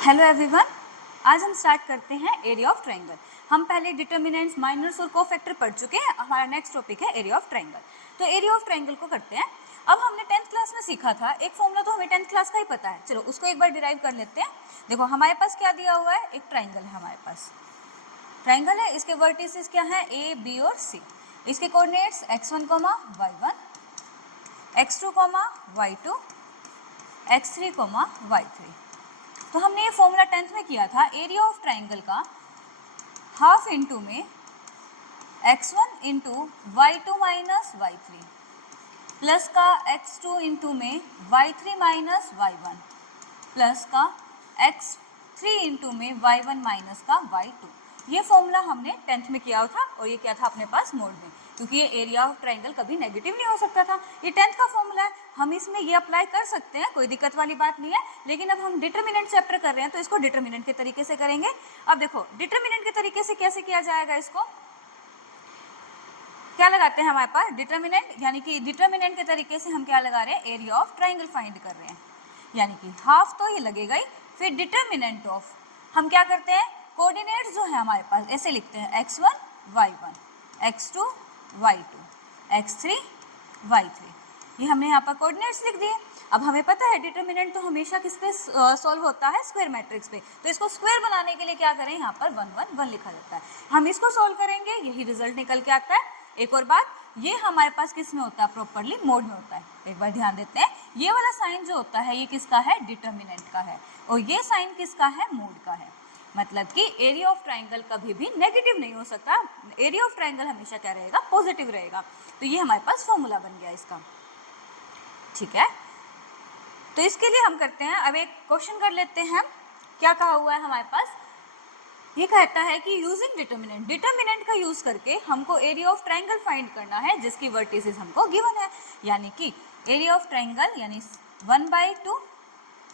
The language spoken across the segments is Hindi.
हेलो एवरीवन, आज हम स्टार्ट करते हैं एरिया ऑफ ट्रायंगल। हम पहले डिटर्मिनेंट्स, माइनर्स और कोफैक्टर पढ़ चुके हैं। हमारा नेक्स्ट टॉपिक है एरिया ऑफ ट्रायंगल। तो एरिया ऑफ ट्रायंगल को करते हैं। अब हमने 10th क्लास में सीखा था एक फॉर्मूला, तो हमें 10th क्लास का ही पता है। चलो उसको एक बार डिराइव कर लेते हैं। देखो हमारे पास क्या दिया हुआ है, एक ट्राइंगल है। हमारे पास ट्राइंगल है, इसके वर्टिसेस क्या है, ए, बी और सी। इसके coordinates x1, y1, x2, y2, x3, y3। तो हमने ये फॉर्मूला 10th में किया था। एरिया ऑफ ट्राइंगल का हाफ इंटू में x1 into y2 minus y3 plus का x2 इंटू में y3 माइनस y1 प्लस का x3 इंटू में y1 माइनस का y2। ये फॉर्मूला हमने 10th में किया था और ये क्या था अपने पास मोड में, क्योंकि ये एरिया ऑफ ट्राइंगल कभी नेगेटिव नहीं हो सकता था। ये 10th का फॉर्मूला है, हम इसमें ये अप्लाई कर सकते हैं, कोई दिक्कत वाली बात नहीं है। लेकिन अब हम डिटर्मिनेंट चैप्टर कर रहे हैं तो इसको डिटर्मिनेंट के तरीके से करेंगे। अब देखो डिटर्मिनेंट के तरीके से कैसे किया जाएगा, इसको क्या लगाते हैं हमारे पास डिटर्मिनेंट, यानी कि डिटर्मिनेंट के तरीके से हम क्या लगा रहे हैं, एरिया ऑफ ट्राइंगल फाइंड कर रहे हैं। यानी कि हाफ तो ये लगेगा ही, फिर डिटर्मिनेंट ऑफ हम क्या करते हैं, कोऑर्डिनेट्स जो है हमारे पास ऐसे लिखते हैं x1 y1, x2 y2, x3 y3। ये हमने यहाँ पर कोऑर्डिनेट्स लिख दिए। अब हमें पता है डिटर्मिनेंट तो हमेशा किस पे सॉल्व होता है, स्क्वायर मैट्रिक्स पे। तो इसको स्क्वायर बनाने के लिए क्या करें, यहाँ पर 1 1 1 लिखा जाता है। हम इसको सॉल्व करेंगे, यही रिजल्ट निकल के आता है। एक और बात, ये हमारे पास किस में होता है, प्रॉपर्ली मोड में होता है। एक बार ध्यान देते हैं, ये वाला साइन जो होता है ये किसका है, डिटर्मिनेंट का है, और ये साइन किसका है, मोड का है। मतलब कि एरिया ऑफ ट्राइंगल कभी भी नेगेटिव नहीं हो सकता, एरिया ऑफ ट्राइंगल हमेशा क्या रहेगा, पॉजिटिव रहेगा। तो ये हमारे पास फॉर्मूला बन गया इसका, ठीक है। तो इसके लिए हम करते हैं, अब एक क्वेश्चन कर लेते हैं। क्या कहा हुआ है हमारे पास, ये कहता है कि यूजिंग डिटर्मिनेंट, डिटर्मिनेंट का यूज करके हमको एरिया ऑफ ट्राइंगल फाइंड करना है जिसकी वर्टिसेस हमको गिवन है। यानी कि एरिया ऑफ ट्राइंगल यानी 1/2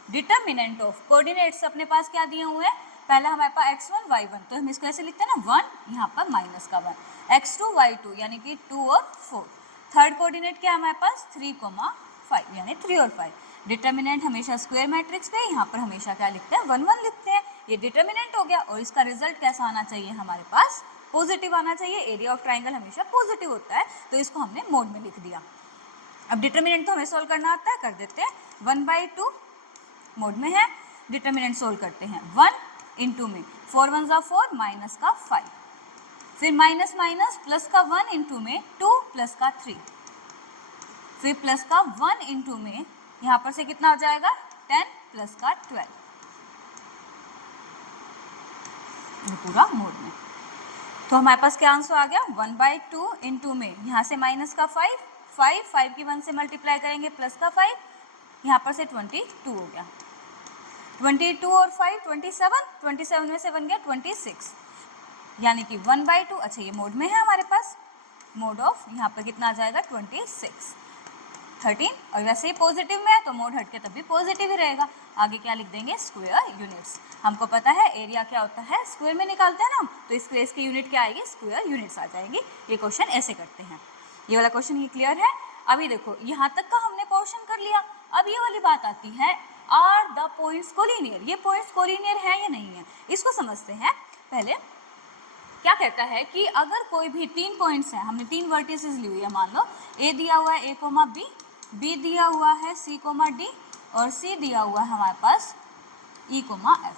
डिटर्मिनेंट ऑफ कोऑर्डिनेट्स अपने पास क्या दिए हुए हैं, पहला हमारे पास x1 y1, तो हम इसको ऐसे लिखते हैं ना 1, यहाँ पर माइनस का 1, x2 y2 यानी कि 2 और 4। थर्ड कोऑर्डिनेट क्या है हमारे पास 3, 5 यानी 3 और 5। डिटर्मिनेंट हमेशा स्क्वायर मैट्रिक्स पे, यहाँ पर हमेशा क्या लिखते हैं 1 1 लिखते हैं। ये डिटर्मिनेंट हो गया और इसका रिजल्ट कैसा आना चाहिए, हमारे पास पॉजिटिव आना चाहिए। एरिया ऑफ ट्राइंगल हमेशा पॉजिटिव होता है, तो इसको हमने मोड में लिख दिया। अब डिटर्मिनेंट तो हमें सोल्व करना आता है, कर देते हैं। 1/2 मोड में है, डिटर्मिनेंट सोल्व करते हैं। 1 इंटू में 4 1 जा 4 माइनस का 5, फिर माइनस माइनस प्लस का 1 इंटू में 2 प्लस का 3, फिर प्लस का 1 इंटू में यहाँ पर से कितना हो जाएगा 10 प्लस का 12, पूरा मोड में। तो हमारे पास क्या आंसर आ गया, 1/2 इंटू में यहाँ से माइनस का 5 5 की 1 से मल्टीप्लाई करेंगे प्लस का 5, यहाँ पर से 22 हो गया। 22 और 5 27 में से बन गया 26, यानी कि 1/2। अच्छा ये मोड में है हमारे पास, मोड ऑफ यहाँ पर कितना आ जाएगा 26 13, और वैसे ही पॉजिटिव में है तो मोड हट के तब भी पॉजिटिव ही रहेगा। आगे क्या लिख देंगे, स्क्वायर यूनिट्स। हमको पता है एरिया क्या होता है, स्क्वायर में निकालते हैं ना, तो इस केस की यूनिट क्या आएगी, स्क्वायर यूनिट्स आ जाएगी। ये क्वेश्चन ऐसे करते हैं। ये वाला क्वेश्चन ये क्लियर है। अभी देखो यहाँ तक का हमने पोर्शन कर लिया। अब ये वाली बात आती है, आर द पॉइंट्स कोलिनियर। ये पॉइंट्स कोलिनियर है या नहीं है, इसको समझते हैं। पहले क्या कहता है कि अगर कोई भी 3 पॉइंट्स हैं, हमने 3 वर्टिसेस ली हुई है, मान लो ए दिया हुआ है a, b दिया हुआ है c, d, और c दिया हुआ है हमारे पास e, f।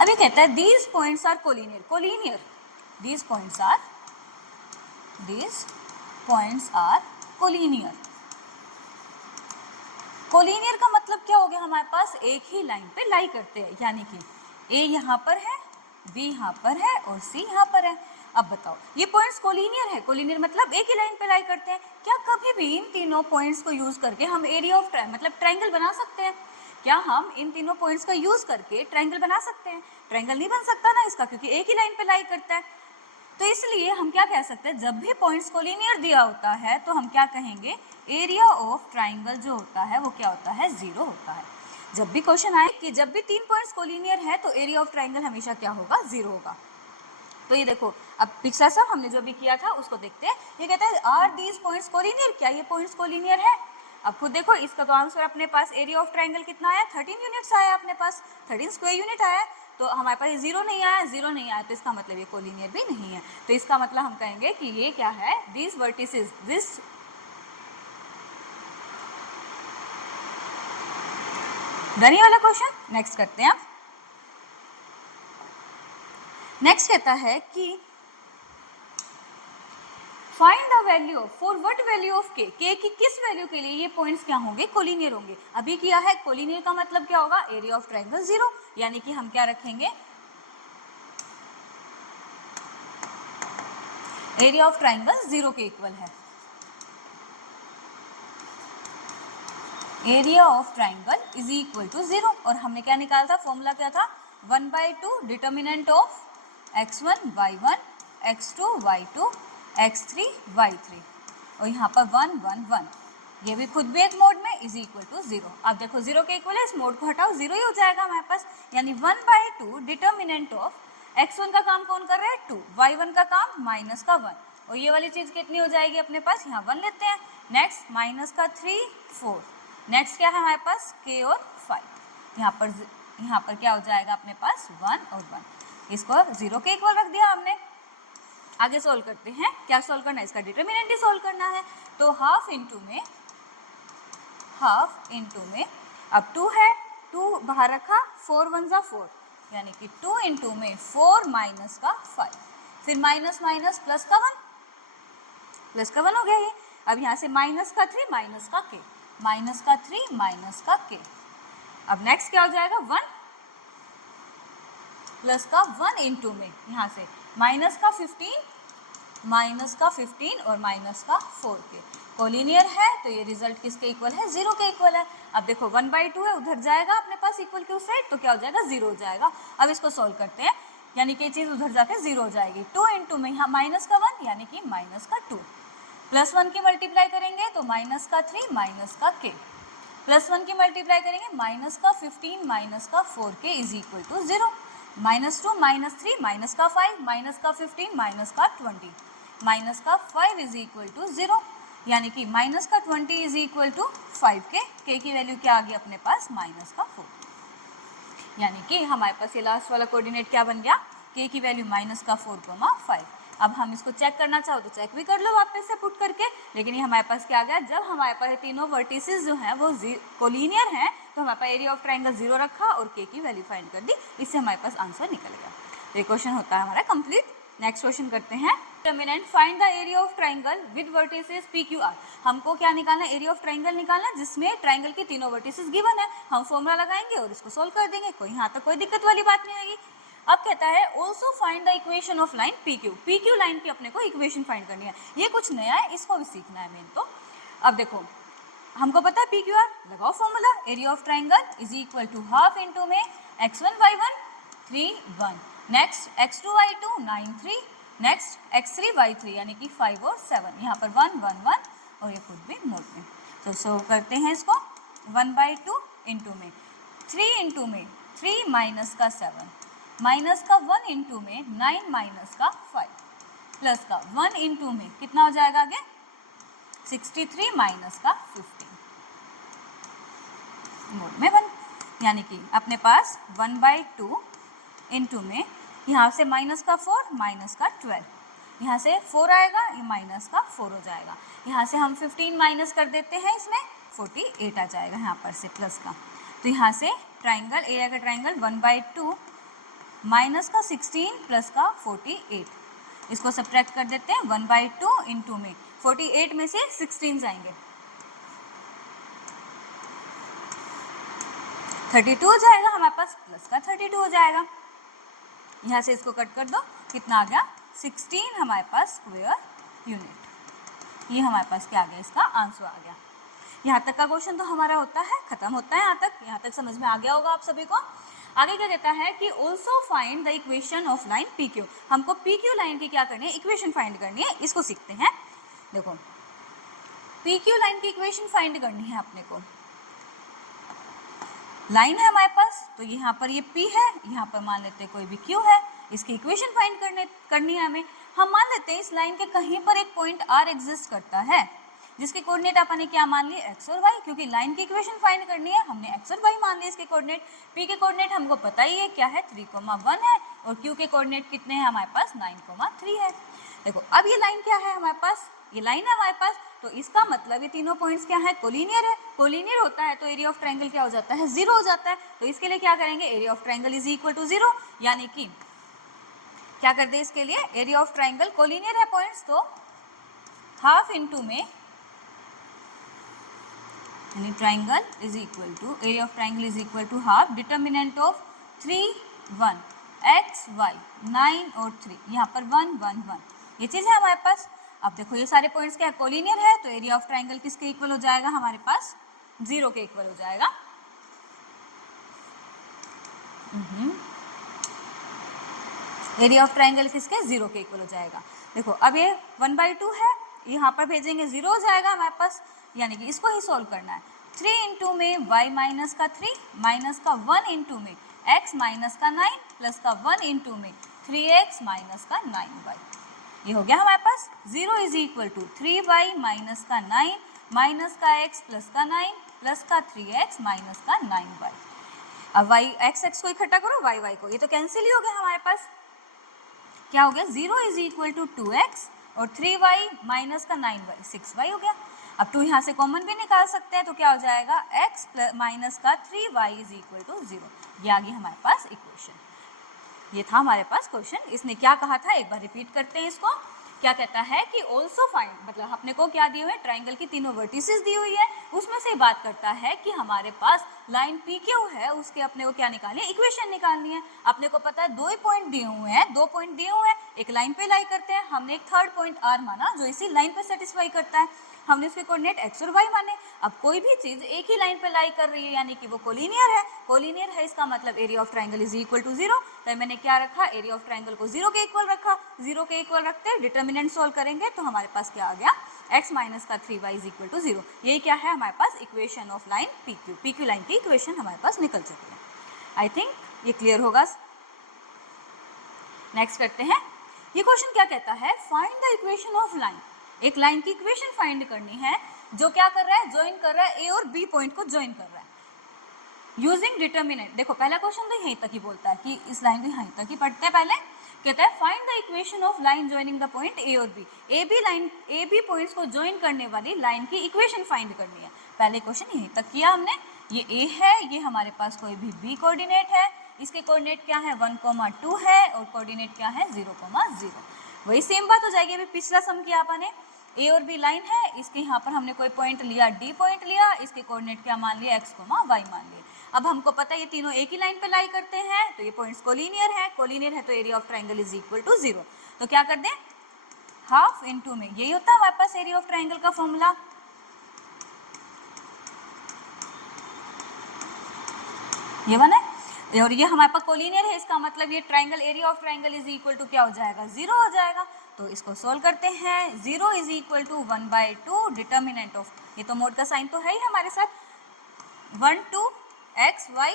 अभी कहता है these points are collinear, collinear, these points are collinear. Collinear का मतलब क्या हो गया, हमारे पास एक ही लाइन पे लाई करते हैं, यानी कि ए यहाँ पर है, बी यहाँ पर है और सी यहाँ पर है। अब बताओ ये पॉइंट्स कोलिनियर है, कोलिनियर मतलब एक ही लाइन पे लाई करते हैं। क्या कभी भी इन तीनों पॉइंट्स को यूज करके हम एरिया ऑफ मतलब ट्राइंगल बना सकते हैं? क्या हम इन तीनों पॉइंट्स का यूज करके ट्राइंगल बना सकते हैं? ट्राइंगल नहीं बन सकता ना इसका, क्योंकि एक ही लाइन पे लाई करता है। तो इसलिए हम क्या कह सकते हैं, जब भी पॉइंट्स कोलिनियर दिया होता है तो हम क्या कहेंगे, एरिया ऑफ ट्राइंगल जो होता है वो क्या होता है, 0 होता है। जब भी क्वेश्चन आए कि जब भी 3 पॉइंट्स कोलिनियर है तो एरिया ऑफ ट्राइंगल हमेशा क्या होगा, 0 होगा। तो ये देखो, अब पिछला सब हमने जो भी किया था उसको देखते हैं। ये कहता है आर दीज पॉइंट्स कोलिनियर, क्या ये पॉइंट्स कोलिनियर है? अब खुद देखो इसका तो आंसर अपने पास एरिया ऑफ ट्राइंगल कितना आया, 13 यूनिट्स आया अपने पास, 13 स्क्वायर यूनिट आया। तो हमारे पास जीरो नहीं आया, जीरो नहीं आया तो इसका मतलब ये कोलिनियर भी नहीं है। तो इसका मतलब हम कहेंगे कि ये क्या है, दिस वर्टिसेस, दिस डन ये वाला क्वेश्चन। नेक्स्ट करते हैं। नेक्स्ट कहता है कि find the value for what value of के की किस वैल्यू के लिए ये पॉइंट्स क्या होंगे, कोलिनियर होंगे। अभी किया है, कोलिनियर का मतलब क्या होगा, एरिया ऑफ ट्राइंगल जीरो, यानी कि हम क्या रखेंगे, एरिया ऑफ ट्राइंगल जीरो के इक्वल है। Area of triangle is equal to zero, और हमने क्या निकाला था, फॉर्मूला क्या था, 1/2 determinant of x1 y1 x2 y2 x3 y3, और यहाँ पर 1 1 1, ये भी खुद भी एक मोड में, इज इक्वल टू जीरो। अब देखो जीरो के इक्वल है, इस मोड को हटाओ, जीरो ही हो जाएगा हमारे पास, यानी 1/2 डिटर्मिनेंट ऑफ x1 का काम कौन कर रहा है 2, y1 का काम माइनस का 1, और ये वाली चीज़ कितनी हो जाएगी अपने पास, यहाँ 1 लेते हैं। नेक्स्ट माइनस का 3 4, नेक्स्ट क्या है हमारे पास k और 5, यहाँ पर क्या हो जाएगा अपने पास 1 और 1, इसको जीरो के इक्वल रख दिया हमने। आगे सोल्व करते हैं, क्या सोल्व करना है, इसका डिटर्मिनेंट ही सोल्व करना है। तो हाफ इंटू में अब 2 है, 2 बाहर रखा, 4 1 जा 4, यानी कि 2 इंटू में 4 माइनस का 5, फिर माइनस माइनस प्लस का 1, प्लस का 1 हो गया ये। अब यहाँ से माइनस का 3 माइनस का k, माइनस का 3 माइनस का k। अब नेक्स्ट क्या हो जाएगा 1 प्लस का 1 इंटू में यहाँ से माइनस का 15 और माइनस का 4k, कोलिनियर है तो ये रिजल्ट किसके इक्वल है, जीरो के इक्वल है। अब देखो 1/2 है, उधर जाएगा अपने पास इक्वल के उस साइड, तो क्या हो जाएगा, जीरो हो जाएगा। अब इसको सोल्व करते हैं, यानी कि ये चीज़ उधर जाके जीरो हो जाएगी। 2 इंटू में यहाँ माइनस का 1, यानी कि माइनस का 2, प्लस 1 की मल्टीप्लाई करेंगे तो माइनस का 3 माइनस का k, प्लस 1 की मल्टीप्लाई करेंगे माइनस का 15 माइनस का 4k is equal to zero. Minus 2 minus 3 minus का 5 माइनस का 15 माइनस का 20 माइनस का 5 इज इक्वल टू जीरो, यानी कि माइनस का 20 is equal to 5k, k की वैल्यू क्या आ गई अपने पास माइनस का 4, यानी कि हमारे पास ये लास्ट वाला कोऑर्डिनेट क्या बन गया, k की वैल्यू माइनस का 4,5। अब हम इसको चेक करना चाहो तो चेक भी कर लो वापस से पुट करके, लेकिन ये हमारे पास क्या आ गया, जब हमारे पास तीनों वर्टिसेस जो हैं वो कोलिनियर हैं तो हमारे पास एरिया ऑफ ट्राइंगल जीरो रखा और k की वैल्यू फाइंड कर दी, इससे हमारे पास आंसर निकल गया। तो ये क्वेश्चन होता है हमारा कंप्लीट। नेक्स्ट क्वेश्चन करते हैं, determinant find the area of triangle with vertices PQR। हमको क्या निकालना है, एरिया ऑफ ट्राइंगल निकालना जिसमें ट्राइंगल के तीनों वर्टिसेस गिवन है। हम फॉर्मूला लगाएंगे और इसको सोल्व कर देंगे, कोई यहाँ तक कोई दिक्कत वाली बात नहीं आएगी। अब कहता है also find the equation of line PQ line की अपने को इक्वेशन फाइंड करनी है। ये कुछ नया है, इसको भी सीखना है मेन तो। अब देखो हमको पता है PQR, लगाओ formula, area of triangle is equal to half into में x1 y1 3 1, next x2 y2 9 3, next x3 y3 यानी कि 5 और 7, यहाँ पर 1 1 1 और ये खुद भी मोड में। तो सोल्व करते हैं इसको, 1/2 इंटू में 3 इंटू में 3 माइनस का 7 माइनस का 1 इंटू में 9 माइनस का 5 प्लस का 1 इंटू में कितना हो जाएगा आगे 63 माइनस का 15 मोड में 1, यानी कि अपने पास 1/2 इंटू में यहाँ से माइनस का 4 माइनस का 12, यहाँ से 4 आएगा, ये माइनस का 4 हो जाएगा, यहाँ से हम 15 माइनस कर देते हैं, इसमें 48 आ जाएगा यहाँ पर से प्लस का। तो यहाँ से ट्राइंगल, एरिया का ट्राइंगल 1/2 माइनस का 16 प्लस का 48, इसको सब्ट्रैक्ट कर देते हैं। 1/2 इंटू में 48 में से 16 जाएंगे 32 हो जाएगा हमारे पास, प्लस का 32 हो जाएगा। यहाँ से इसको कट कर दो, कितना आ गया 16 हमारे पास स्क्वायर यूनिट। ये हमारे पास क्या आ गया, इसका आंसर आ गया। यहाँ तक का क्वेश्चन तो हमारा होता है, खत्म होता है यहाँ तक समझ में आ गया होगा आप सभी को। आगे क्या कहता है कि also find the equation of line PQ। हमको PQ लाइन की क्या करनी है, इक्वेशन फाइंड करनी है, इसको सीखते हैं। देखो PQ लाइन की इक्वेशन फाइंड करनी है अपने को। लाइन है हमारे पास, तो यहाँ पर ये P है, यहाँ पर मान लेते हैं कोई भी Q है, इसकी इक्वेशन फाइंड करनी है हमें। हम मान लेते हैं इस लाइन के कहीं पर एक पॉइंट R एग्जिस्ट करता है, जिसके कोऑर्डिनेट अपन ने क्या मान लिए x और y, क्योंकि लाइन की इक्वेशन फाइंड करनी है, हमने x और y मान लिए इसके कोऑर्डिनेट। p के कोऑर्डिनेट हमको पता ही है क्या है 3,1 है, और q के कोऑर्डिनेट कितने हैं हमारे पास 9,3 है। देखो अब ये लाइन क्या है हमारे पास, ये लाइन है हमारे पास, तो इसका मतलब ये तीनों पॉइंट्स क्या है, कोलिनियर है। कोलिनियर होता है तो एरिया ऑफ ट्रायंगल क्या हो जाता है, 0 हो जाता है। तो इसके लिए क्या करेंगे, area of triangle is equal to 0, यानी कि क्या कर दे इसके लिए, एरिया ऑफ ट्रायंगल कोलिनियर है पॉइंट्स, तो हाफ इंटू में यानी triangle is equal to, area of triangle is equal to half determinant of 3, 1 x y 9 और 3, यहाँ पर 1 1 1, ये चीज़ है हमारे पास। अब देखो ये सारे पॉइंट्स क्या कोलिनियर है, तो एरिया ऑफ ट्रायंगल किसके इक्वल हो जाएगा हमारे पास, 0 के इक्वल हो जाएगा। एरिया ऑफ ट्रायंगल किसके, 0 के इक्वल हो जाएगा। देखो अब ये 1/2 है, यहाँ पर भेजेंगे 0 हो जाएगा हमारे पास, यानी कि इसको ही सॉल्व करना है। 3 इंटू में y माइनस का 3 माइनस का 1 इंटू में x माइनस का 9 प्लस का 1 इंटू में 3x माइनस का 9y, ये हो गया हमारे पास। 0 is equal to 3y minus का 9 माइनस का x प्लस का 9 प्लस का 3x माइनस का 9y। अब y x को इकट्ठा करो, y को, ये तो कैंसिल ही हो गया हमारे पास। क्या हो गया, 0 इज इक्वल टू 2x और 3y माइनस का 9y 6y हो गया। अब 2 यहाँ से कॉमन भी निकाल सकते हैं, तो क्या हो जाएगा x प्लस माइनस का 3y इज इक्वल टू 0, ये आ गई हमारे पास इक्वेशन। ये था हमारे पास क्वेश्चन। इसने क्या कहा था, एक बार रिपीट करते हैं इसको। क्या कहता है कि ऑल्सो फाइंड, मतलब अपने को क्या दिए हुए हैं, ट्राइंगल की तीनों वर्टिसेस दी हुई है, उसमें से बात करता है कि हमारे पास लाइन पी क्यू है, उसके अपने को क्या निकालनी है, इक्वेशन निकालनी है। अपने को पता है 2 ही पॉइंट दिए हुए हैं, 2 पॉइंट दिए हुए हैं, एक लाइन पे लाई करते हैं, हमने एक थर्ड पॉइंट आर माना जो इसी लाइन पे सेटिस्फाई करता है, हमने उसके कोऑर्डिनेट x और y माने। अब कोई भी चीज एक ही लाइन पे लाई कर रही है, यानी कि वो कोलिनियर है। कोलिनियर है इसका मतलब area of triangle is equal to 0, तो मैंने क्या रखा, एरिया ऑफ ट्रायंगल को 0 के इक्वल रखा। 0 के इक्वल रखते डिटर्मिनेंट सॉल्व करेंगे तो हमारे पास क्या आ गया, x माइनस का 3y इज इक्वल टू 0। यही क्या है हमारे पास equation of line P Q line की इक्वेशन हमारे पास निकल चुकी है। आई थिंक ये क्लियर होगा। नेक्स्ट करते हैं। ये क्वेश्चन क्या कहता है, find the equation of line. एक लाइन की इक्वेशन फाइंड करनी है जो क्या कर रहा है, ज्वाइन कर रहा है, ए और बी पॉइंट को ज्वाइन कर रहा है यूजिंग डिटर्मिनेंट। देखो पहला क्वेश्चन तो यहीं तक ही बोलता है कि इस लाइन को यहीं तक ही पढ़ते हैं। पहले कहता है find the equation of line joining the point A और बी। ए बी पॉइंट्स को ज्वाइन करने वाली लाइन की इक्वेशन फाइंड करनी है। पहले क्वेश्चन यहीं तक किया हमने। ये ए है, ये हमारे पास कोई भी बी कोऑर्डिनेट है, इसके कोऑर्डिनेट क्या है 1,2 है और कोऑर्डिनेट क्या है 0,0। वही सेम बात हो जाएगी। अभी पिछला सम किया आपने, ए और बी लाइन है, इसके यहाँ पर हमने कोई पॉइंट लिया, डी पॉइंट लिया, इसके कोऑर्डिनेट क्या मान लिया x, y मान लिए। अब हमको पता है ये तीनों एक ही लाइन पे लाई करते हैं, तो ये पॉइंट्स कोलिनियर है। कोलिनियर है तो area of triangle is equal to 0। तो क्या कर दें, हाफ इंटू में, यही होता है हमारे पास एरिया ऑफ ट्रायंगल का फॉर्मूला। ये बना है, और ये हमारे पास कोलिनियर है, इसका मतलब ये triangle, area of triangle is equal to क्या हो जाएगा, 0 हो जाएगा। तो इसको सोल्व करते हैं। 0 is equal to 1/2 determinant of, ये तो मोड का साइन तो है ही हमारे साथ, 1 2 x y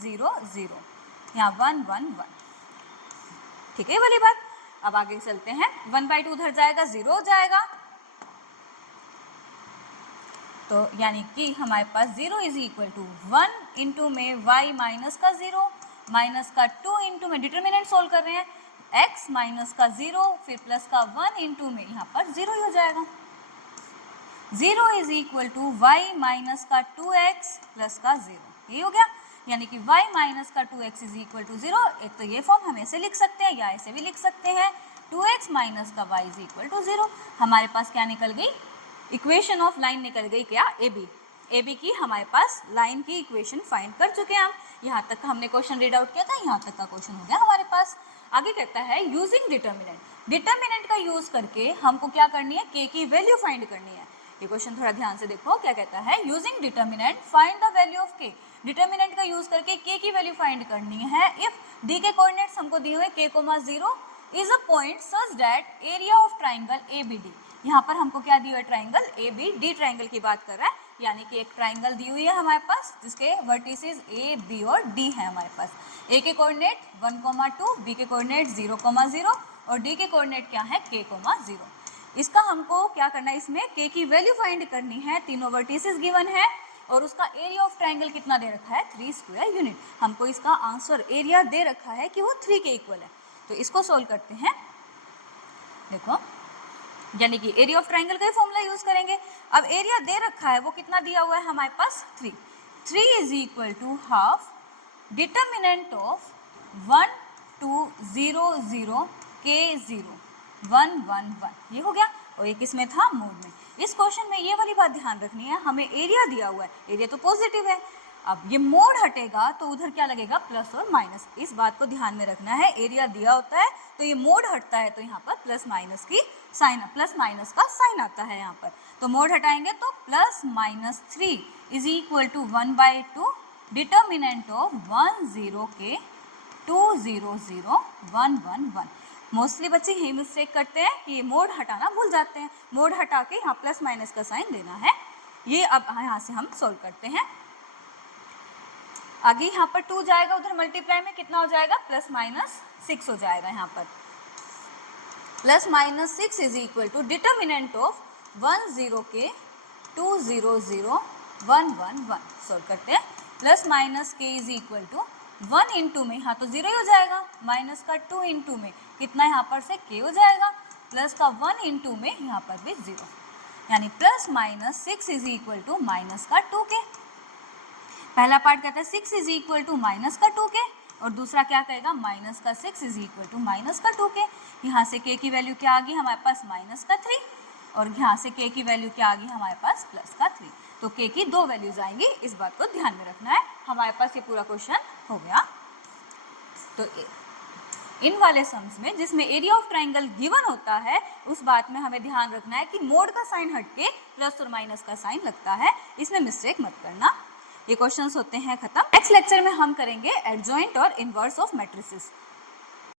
0 0, यहाँ 1 1 1, ठीक है वाली बात। अब आगे चलते हैं, 1/2 उधर जाएगा 0 हो जाएगा, तो यानी कि हमारे पास 0 इज इक्वल टू 1 इंटू में y माइनस का 0 माइनस का 2 इंटू में, डिटर्मिनेंट सोल्व कर रहे हैं, x माइनस का 0 फिर प्लस का 1 इंटू में, यहाँ पर 0 ही हो जाएगा। 0 is equal to y minus का 2x प्लस का 0, ये हो गया। यानी कि y माइनस का 2x इज इक्वल टू 0। एक तो ये फॉर्म हम ऐसे लिख सकते हैं या ऐसे भी लिख सकते हैं, 2x माइनस का y इज इक्वल टू 0। हमारे पास क्या निकल गई, इक्वेशन ऑफ लाइन निकल गई, क्या, ए बी की हमारे पास लाइन की इक्वेशन फाइंड कर चुके हैं हम। यहाँ तक का हमने क्वेश्चन रीड आउट किया था, यहाँ तक का क्वेश्चन हो गया हमारे पास। आगे कहता है यूजिंग डिटर्मिनेंट। डिटर्मिनेंट का यूज करके हमको क्या करनी है, के की वैल्यू फाइंड करनी है। ये क्वेश्चन थोड़ा ध्यान से देखो, क्या कहता है, using determinant find the value of के। डिटर्मिनेंट का यूज करके के की वैल्यू फाइंड करनी है इफ डी के कोऑर्डिनेट्स हमको दिए हुए k, 0 is a point such that area of triangle A B D. यहाँ पर हमको क्या दिया है, triangle A B D triangle की बात कर रहा है, यानी कि एक ट्राइंगल दी हुई है हमारे पास जिसके वर्टिसेस ए बी और डी है हमारे पास। ए के कोऑर्डिनेट 1,2, बी के कोऑर्डिनेट 0,0 और डी के कोऑर्डिनेट क्या है k, 0। इसका हमको क्या करना है, इसमें k की वैल्यू फाइंड करनी है, तीनों वर्टिसेस गिवन है और उसका एरिया ऑफ ट्राइंगल कितना दे रखा है, 3 स्क्वायर यूनिट। हमको इसका आंसर एरिया दे रखा है कि वो 3 के इक्वल है। तो इसको सोल्व करते हैं। देखो, यानी कि एरिया ऑफ ट्राइंगल का ही फॉर्मूला यूज करेंगे। अब एरिया दे रखा है, वो कितना दिया हुआ है हमारे पास, 3 is equal to half determinant of 1 2 0 0 k 0 1 1 1, ये हो गया। और ये किस में था, मोड में। इस क्वेश्चन में ये वाली बात ध्यान रखनी है, हमें एरिया दिया हुआ है, एरिया तो पॉजिटिव है। अब ये मोड हटेगा तो उधर क्या लगेगा, प्लस और माइनस। इस बात को ध्यान में रखना है, एरिया दिया होता है तो ये मोड हटता है तो यहाँ पर प्लस माइनस की साइन, प्लस माइनस का साइन आता है यहाँ पर। तो मोड हटाएंगे तो plus minus 3 is equal to 1/2 determinant of 1 0 के 2 0 0 1 1 1। मोस्टली बच्चे यही मिस्टेक करते हैं कि ये मोड हटाना भूल जाते हैं। मोड हटा के यहाँ प्लस माइनस का साइन देना है। ये अब यहाँ से हम सोल्व करते हैं। आगे यहाँ पर 2 जाएगा, उधर मल्टीप्लाई में कितना हो जाएगा, प्लस माइनस 6 हो जाएगा। यहाँ पर plus minus 6 is equal to determinant of 1 0 के 2 0 0 1 1 1। सोल्व करते हैं। प्लस माइनस के इज इक्वल टू 1 इंटू में यहाँ तो 0 ही हो जाएगा, माइनस का 2 इंटू में कितना यहाँ पर से k हो जाएगा, प्लस का 1 इंटू में यहाँ पर भी 0, यानी plus minus 6 is equal to minus का 2k। पहला पार्ट कहता है 6 इज इक्वल टू माइनस का 2k और दूसरा क्या कहेगा, माइनस का 6 इज इक्वल टू माइनस का 2k। यहाँ से k की वैल्यू क्या आ गई हमारे पास, माइनस का 3 और यहाँ से k की वैल्यू क्या आ गई हमारे पास, प्लस का 3। तो k की 2 वैल्यूज आएंगी, इस बात को ध्यान में रखना है। हमारे पास ये पूरा क्वेश्चन हो गया। तो इन वाले सम्स में जिसमें एरिया ऑफ ट्राइंगल गिवन होता है उस बात में हमें ध्यान रखना है कि मोड का साइन हटके प्लस और माइनस का साइन लगता है, इसमें मिस्टेक मत करना। ये क्वेश्चंस होते हैं खत्म। नेक्स्ट लेक्चर में हम करेंगे एडजॉइंट और इनवर्स ऑफ मैट्रिसेस।